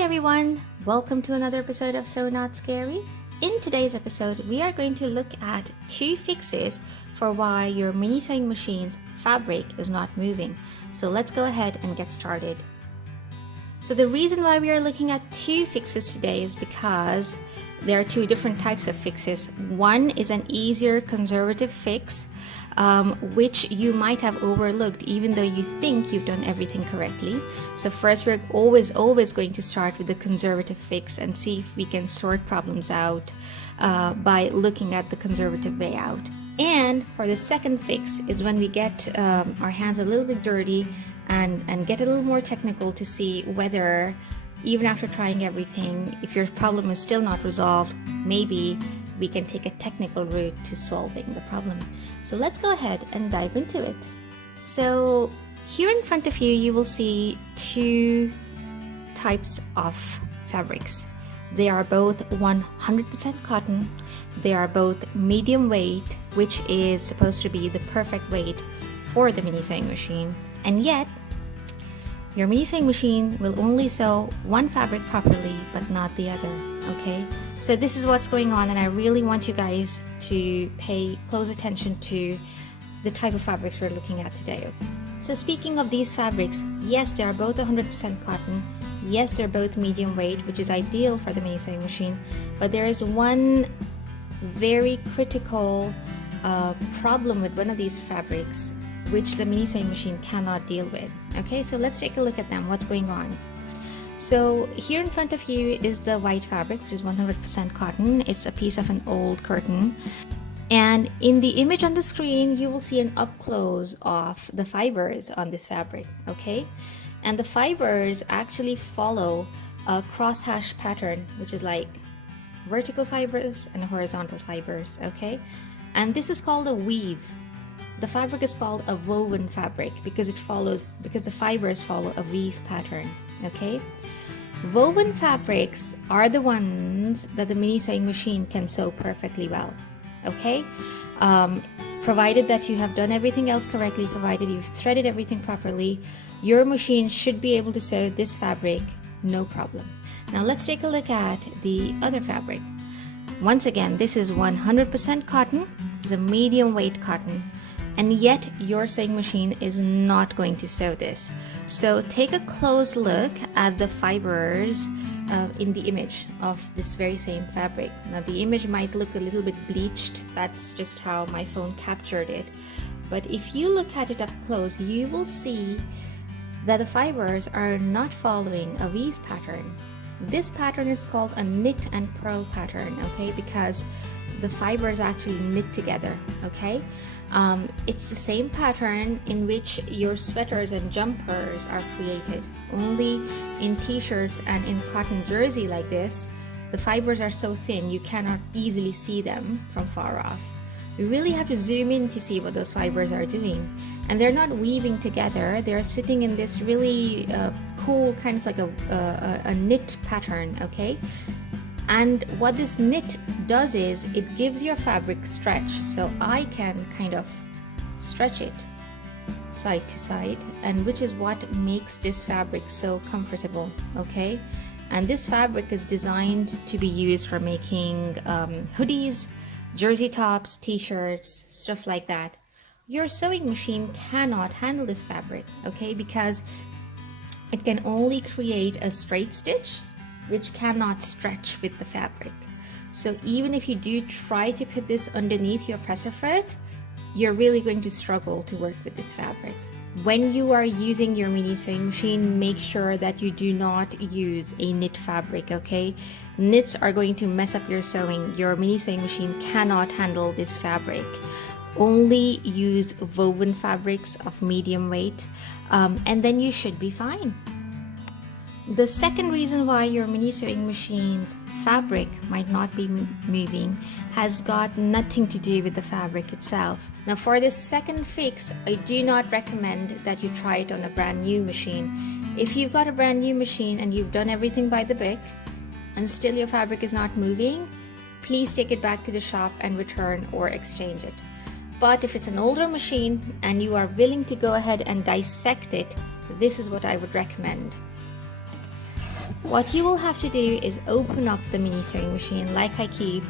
Hi everyone, welcome to another episode of So Not Scary. In today's episode, we are going to look at 2 fixes for why your mini sewing machine's fabric is not moving. So let's go ahead and get started. So the reason why we are looking at 2 fixes today is because there are 2 different types of fixes. One is an easier conservative fix, which you might have overlooked even though you think you've done everything correctly. So first, we're always going to start with the conservative fix and see if we can sort problems out by looking at the conservative way out. And for the second fix is when we get our hands a little bit dirty and get a little more technical to see whether, even after trying everything, if your problem is still not resolved, maybe we can take a technical route to solving the problem. So let's go ahead and dive into it. So here in front of you, you will see 2 types of fabrics. They are both 100% cotton. They are both medium weight, which is supposed to be the perfect weight for the mini sewing machine. And yet, your mini sewing machine will only sew one fabric properly, but not the other, okay? So this is what's going on, and I really want you guys to pay close attention to the type of fabrics we're looking at today. So speaking of these fabrics, yes, they are both 100% cotton. Yes, they're both medium weight, which is ideal for the mini sewing machine, but there is one very critical problem with one of these fabrics which the mini sewing machine cannot deal with. Okay, so let's take a look at them. What's going on? So here in front of you is the white fabric, which is 100% cotton. It's a piece of an old curtain. And in the image on the screen, you will see an up close of the fibers on this fabric, okay? And the fibers actually follow a crosshatch pattern, which is like vertical fibers and horizontal fibers, okay? And this is called a weave. The fabric is called a woven fabric because the fibers follow a weave pattern, okay? Woven fabrics are the ones that the mini sewing machine can sew perfectly well, okay? Provided that you have done everything else correctly, provided you've threaded everything properly, your machine should be able to sew this fabric, no problem. Now let's take a look at the other fabric. Once again, this is 100% cotton. It's a medium weight cotton. And yet your sewing machine is not going to sew this. So take a close look at the fibers in the image of this very same fabric. Now the image might look a little bit bleached. That's just how my phone captured it. But if you look at it up close, you will see that the fibers are not following a weave pattern. This pattern is called a knit and purl pattern, okay, because the fibers actually knit together, okay? It's the same pattern in which your sweaters and jumpers are created. Only in t-shirts and in cotton jersey like this, the fibers are so thin you cannot easily see them from far off. You really have to zoom in to see what those fibers are doing. And they're not weaving together, they're sitting in this really cool kind of like a knit pattern, okay? And what this knit does is it gives your fabric stretch. So I can kind of stretch it side to side, and which is what makes this fabric so comfortable, okay? And this fabric is designed to be used for making hoodies, jersey tops, t-shirts, stuff like that. Your sewing machine cannot handle this fabric, okay? Because it can only create a straight stitch, which cannot stretch with the fabric. So even if you do try to put this underneath your presser foot, you're really going to struggle to work with this fabric. When you are using your mini sewing machine, make sure that you do not use a knit fabric, okay? Knits are going to mess up your sewing. Your mini sewing machine cannot handle this fabric. Only use woven fabrics of medium weight, and then you should be fine. The second reason why your mini sewing machine's fabric might not be moving has got nothing to do with the fabric itself. Now for this second fix, I do not recommend that you try it on a brand new machine. If you've got a brand new machine and you've done everything by the book and still your fabric is not moving, please take it back to the shop and return or exchange it. But if it's an older machine and you are willing to go ahead and dissect it, this is what I would recommend. What you will have to do is open up the mini sewing machine like I keep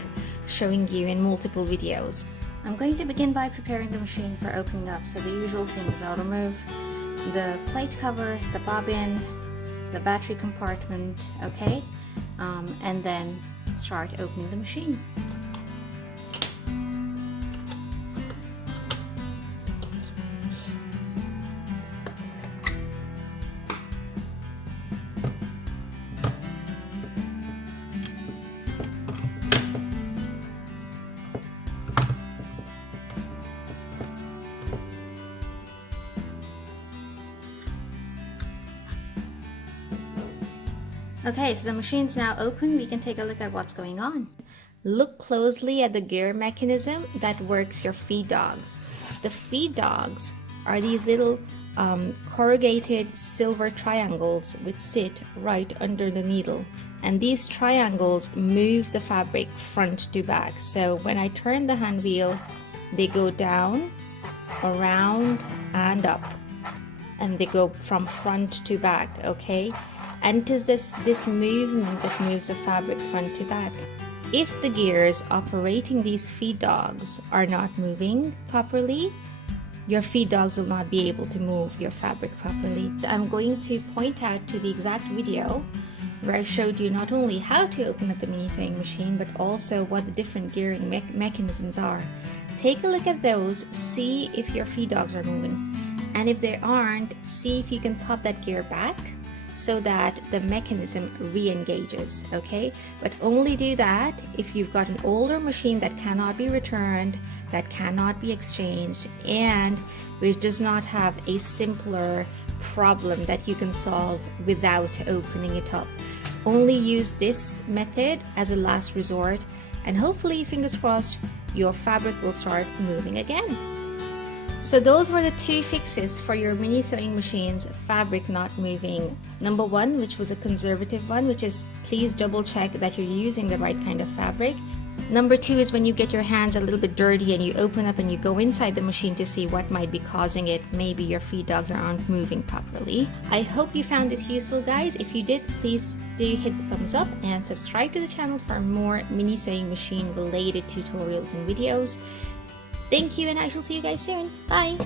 showing you in multiple videos. I'm going to begin by preparing the machine for opening up. So the usual things, I'll remove the plate cover, the bobbin, the battery compartment, okay? And then start opening the machine. Okay, so the machine's now open. We can take a look at what's going on. Look closely at the gear mechanism that works your feed dogs. The feed dogs are these little corrugated silver triangles which sit right under the needle. And these triangles move the fabric front to back. So when I turn the hand wheel, they go down, around, and up. And they go from front to back, okay? And it is this movement that moves the fabric front to back. If the gears operating these feed dogs are not moving properly, your feed dogs will not be able to move your fabric properly. I'm going to point out to the exact video where I showed you not only how to open up the mini sewing machine, but also what the different gearing mechanisms are. Take a look at those, see if your feed dogs are moving. And if they aren't, see if you can pop that gear back so that the mechanism re-engages, okay? But only do that if you've got an older machine that cannot be returned, that cannot be exchanged, and which does not have a simpler problem that you can solve without opening it up. Only use this method as a last resort, and hopefully, fingers crossed, your fabric will start moving again. So those were the two fixes for your mini sewing machine's fabric not moving. Number one, which was a conservative one, which is please double check that you're using the right kind of fabric. Number two is when you get your hands a little bit dirty and you open up and you go inside the machine to see what might be causing it. Maybe your feed dogs aren't moving properly. I hope you found this useful, guys. If you did, please do hit the thumbs up and subscribe to the channel for more mini sewing machine related tutorials and videos. Thank you, and I shall see you guys soon. Bye!